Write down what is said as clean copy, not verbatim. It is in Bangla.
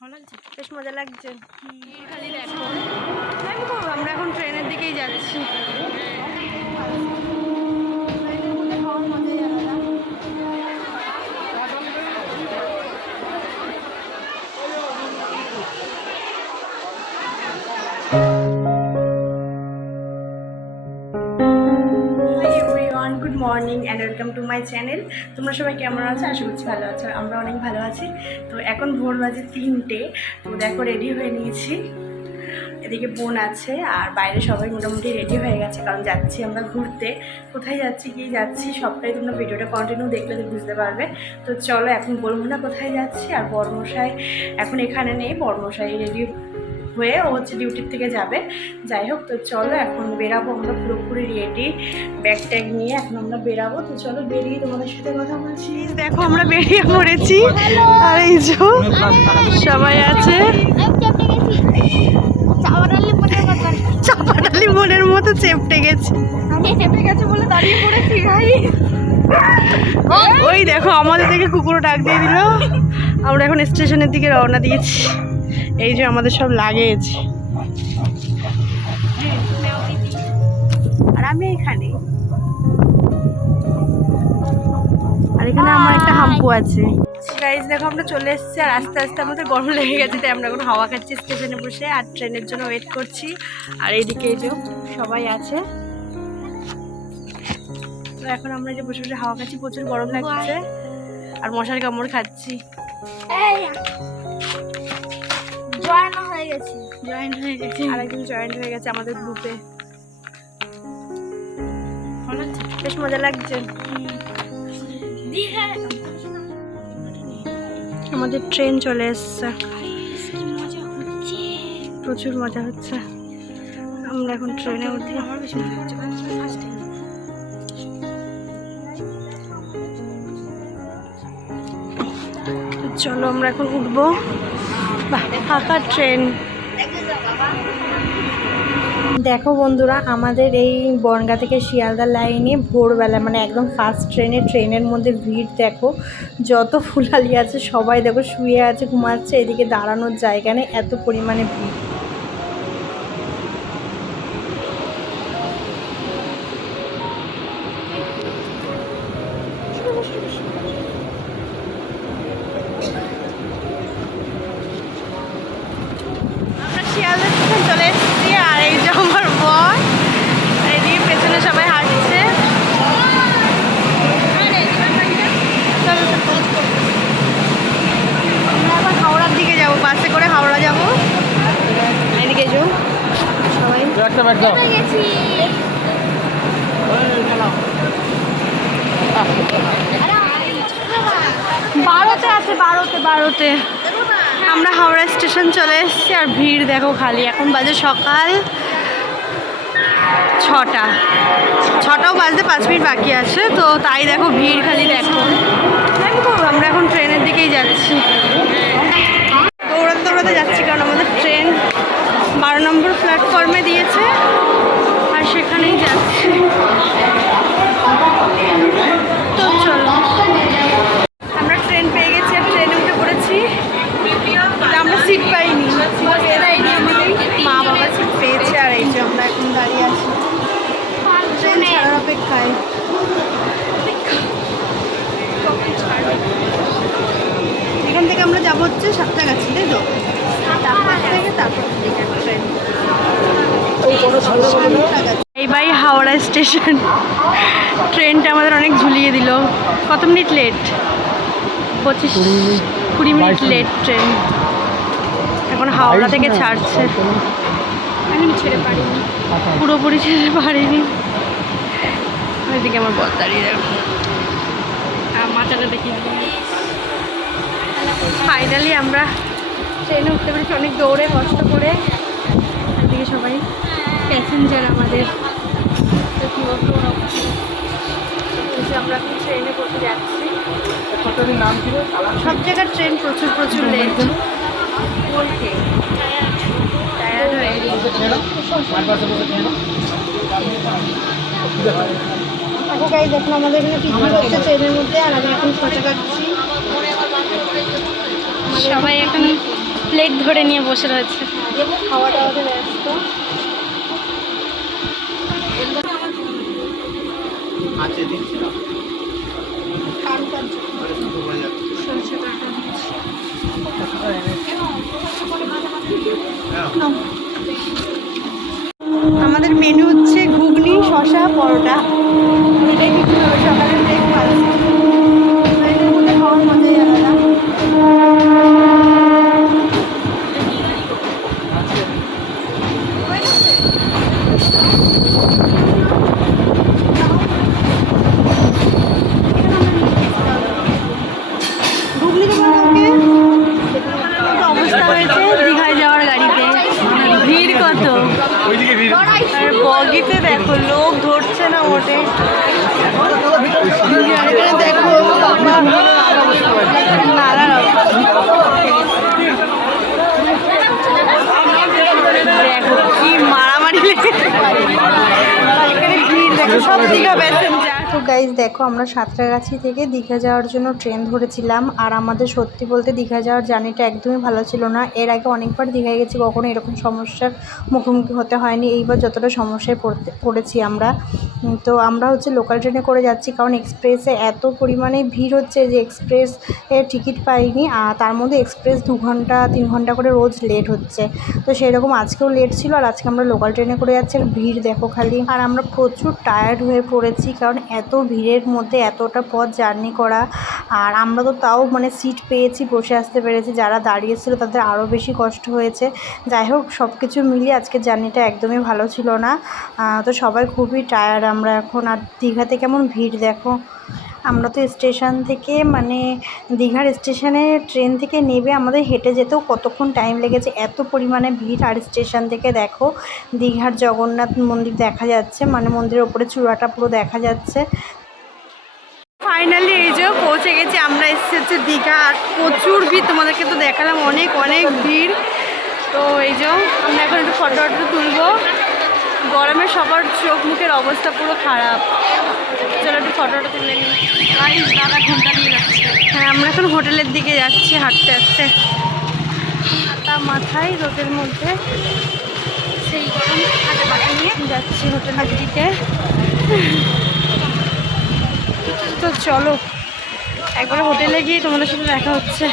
বেশ মজা লাগছে। খালি দেখো আমরা এখন ট্রেনের দিকেই যাচ্ছি। Good morning and welcome to my channel. তোমরা সবাই কেমন আছো? আশা করছি ভালো আছো। আমরা অনেক ভালো আছি। তো এখন ভোর বাজে 3টে। তো দেখো রেডি হয়ে নিয়েছি। এদিকে বোন আছে আর বাইরে সবাই মোটামুটি রেডি হয়ে গেছে, কারণ যাচ্ছি আমরা ঘুরতে। কোথায় যাচ্ছি কি যাচ্ছি সবটাই তোমরা ভিডিওটা কন্টিনিউ দেখলে তো বুঝতে পারবে। তো চলো এখন বলবো না কোথায় যাচ্ছি। আর বড়মশাই এখন এখানে নেই, বড়মশাই রেডি হয়ে ও হচ্ছে ডিউটির থেকে যাবে। যাই হোক, তো চলো এখন বেরাবো আমরা পুরোপুরি রেডি, ব্যাগ ট্যাগ নিয়ে এখন আমরা বেরাবো। তো চলো বেরিয়ে তোমাদের সাথে কথা বলছি। দেখো আমরা বেরিয়ে পড়েছি আর এই যে সবাই আছে। চাপাটালি মনের মতো চেপটে গেছে বলে দাঁড়িয়ে পড়েছি ভাই। ওই দেখো আমাদের থেকে কুকুরও ডাক দিয়ে দিল। আমরা এখন স্টেশনের দিকে রওনা দিয়েছি। এই যে আমাদের সব লাগেজ, আর আমি এখানে, আর এখানে আমার একটা হাম্পু আছে। গাইজ দেখো আমরা চলে এসেছি আর আস্তে আস্তে আমাদের গরম লেগে গেছে, তাই আমরা এখন হাওয়া খাচ্ছি স্টেশনে বসে আর ট্রেনের জন্য ওয়েট করছি। আর এইদিকে এই যে সবাই আছে। তো এখন আমরা যে বসে বসে হাওয়া খাচ্ছি, প্রচুর গরম লাগছে আর মশার কামড় খাচ্ছি। জয়েন্ট হয়ে গেছে আরেকজন জয়েন্ট হয়ে গেছে আমাদের গ্রুপে। বেশ মজা লাগছে। আমাদের ট্রেন চলে এসছে, প্রচুর মজা হচ্ছে। আমরা এখন ট্রেনে উঠি। চলো আমরা এখন উঠবো। ফাঁকা ট্রেন। দেখো বন্ধুরা, আমাদের এই বনগাঁ থেকে শিয়ালদা লাইনে ভোরবেলা মানে একদম ফার্স্ট ট্রেনের মধ্যে ভিড় দেখো। যত ফুলালি আছে সবাই দেখো শুয়ে আছে, ঘুমাচ্ছে। এদিকে দাঁড়ানোর জায়গা নেই, এত পরিমাণে ভিড়। শিয়ালদা স্টেশন চলে এসেছি আর এই যে আমার বর, এদিকে পেছনে সবাই হাঁটছে। আমরা এখন হাওড়ার দিকে যাবো, বাসে করে হাওড়া যাবো। এদিকে যাও সবাই। 12তে আছে, 12তে। আমরা হাওড়া স্টেশন চলে এসেছি আর ভিড় দেখো খালি। এখন বাজে সকাল 6টাও বাজতে 5 মিনিট বাকি আছে। তো তাই দেখো ভিড় খালি দেখো। আমরা এখন ট্রেনের দিকেই যাচ্ছি, দৌড়াতে দৌড়াতে যাচ্ছি, কারণ আমাদের ট্রেন 12 নম্বর প্ল্যাটফর্মে দিয়েছে আর সেখানেই যাচ্ছি। তো চলো আমরা ট্রেন পেয়ে গেছি আর ট্রেনে উঠে পড়েছি। আমরা সিট পাইনি, মা বাবা সিট পেয়েছে আর এই যে আমরা এখন দাঁড়িয়ে আছি ট্রেন ছাড়ার অপেক্ষায়। এখান থেকে আমরা যাবো হচ্ছে সাঁতরাগাছি, তাই তো? তারপর ট্রেন এইবারই হাওড়া স্টেশন। ট্রেনটা আমাদের অনেক ঝুলিয়ে দিল। কত minute late? 20 minute late train. এখন হাওড়া থেকে ছাড়ছে। এখন ছেড়ে পারিনি, পুরোপুরি ছেড়ে পারিনি। ওইদিকে আমার বর দাঁড়িয়ে দেখো, মাথাটা দেখি। ফাইনালি আমরা ট্রেনে উঠতে পেরেছি, অনেক দৌড়ে কষ্ট করে। এদিকে সবাই প্যাসেঞ্জার আমাদের। তো কী বলতো, আমরা এখন ট্রেনে করতে যাচ্ছি। সব জায়গার ট্রেন প্রচুর লেট। টায়ার্ড হয়ে গেছে। দেখুন আমাদের এখানে পিকনিক হচ্ছে ট্রেনের মধ্যে, আর আমি এখন ফটো কাটছি। সবাই এখন প্লেট ধরে নিয়ে বসে রয়েছে, খাওয়া দাওয়াতে ব্যস্ত। আমাদের মেনু হচ্ছে ঘুগনি, শসা, পরোটা। এটাই বিক্রি হবে সকালের ব্রেকফাস্ট। এটার মধ্যে খাওয়ার মজাই আলাদা। ঘুগনি দোকানকে অবস্থা হয়েছে দীঘায় যাওয়ার গাড়িতে, ভিড় কত। আর বগিতে দেখো লোক ধরছে না মোটে। দেখো নানা দেখো কি মারামারি লেগেছে, ভিড় দেখো সব দীঘা প্যাসেঞ্জার। তো গাইজ দেখো আমরা সাঁতরাগাছি থেকে দীঘা যাওয়ার জন্য ট্রেন ধরেছিলাম। আর আমাদের সত্যি বলতে দীঘা যাওয়ার জার্নিটা একদমই ভালো ছিল না। এর আগে অনেকবার দীঘায় গেছি, কখনো এরকম সমস্যার মুখোমুখি হতে হয়নি। এইবার যতটা সমস্যায় পড়েছি আমরা। তো আমরা হচ্ছে লোকাল ট্রেনে করে যাচ্ছি, কারণ এক্সপ্রেসে এত পরিমাণে ভিড় হচ্ছে যে এক্সপ্রেস এর টিকিট পাইনি। আর তার মধ্যে এক্সপ্রেস 2 ঘন্টা 3 ঘন্টা করে রোজ লেট হচ্ছে। তো সেরকম আজকেও লেট ছিল, আর আজকে আমরা লোকাল ট্রেনে করে যাচ্ছি। আর ভিড় দেখো খালি। আর আমরা প্রচুর টায়ার্ড হয়ে পড়েছি, কারণ এত ভিড়ের মধ্যে এতটা পথ জার্নি করা। আর আমরা তো তাও মানে সিট পেয়েছি, বসে আসতে পেরেছি। যারা দাঁড়িয়েছিল তাদের আরও বেশি কষ্ট হয়েছে। যাই হোক, সব কিছু মিলিয়ে আজকের জার্নিটা একদমই ভালো ছিল না। তো সবাই খুবই টায়ার্ড আমরা এখন। আর দীঘাতে কেমন ভিড় দেখো। আমরা তো স্টেশন থেকে মানে দীঘার স্টেশনে ট্রেন থেকে নেবে আমাদের হেঁটে যেতেও কতক্ষণ টাইম লেগেছে, এত পরিমাণে ভিড়। আর স্টেশন থেকে দেখো দীঘার জগন্নাথ মন্দির দেখা যাচ্ছে, মানে মন্দিরের ওপরে চূড়াটা পুরো দেখা যাচ্ছে। ফাইনালি এই যে পৌঁছে গেছি আমরা, এসেছি দীঘা। আর প্রচুর ভিড়, তোমাদেরকে তো দেখালাম অনেক অনেক ভিড়। তো এই যে আমরা এখন একটু ফটো তুলবো। গরমে সবার চোখ মুখের অবস্থা পুরো খারাপ। চলো একটু ফটোটা তুলে নিই। দাদা ঘন্টা দিয়ে যাচ্ছে। হ্যাঁ, আমরা এখন হোটেলের দিকে যাচ্ছি হাঁটতে হাঁটতে। তা মাথায় রোদের মধ্যে সেই গরম হাতে পাখা নিয়ে যাচ্ছি হোটেলের দিকে। তো চলো একবার হোটেলে গিয়ে তোমাদের সাথে দেখা হচ্ছে।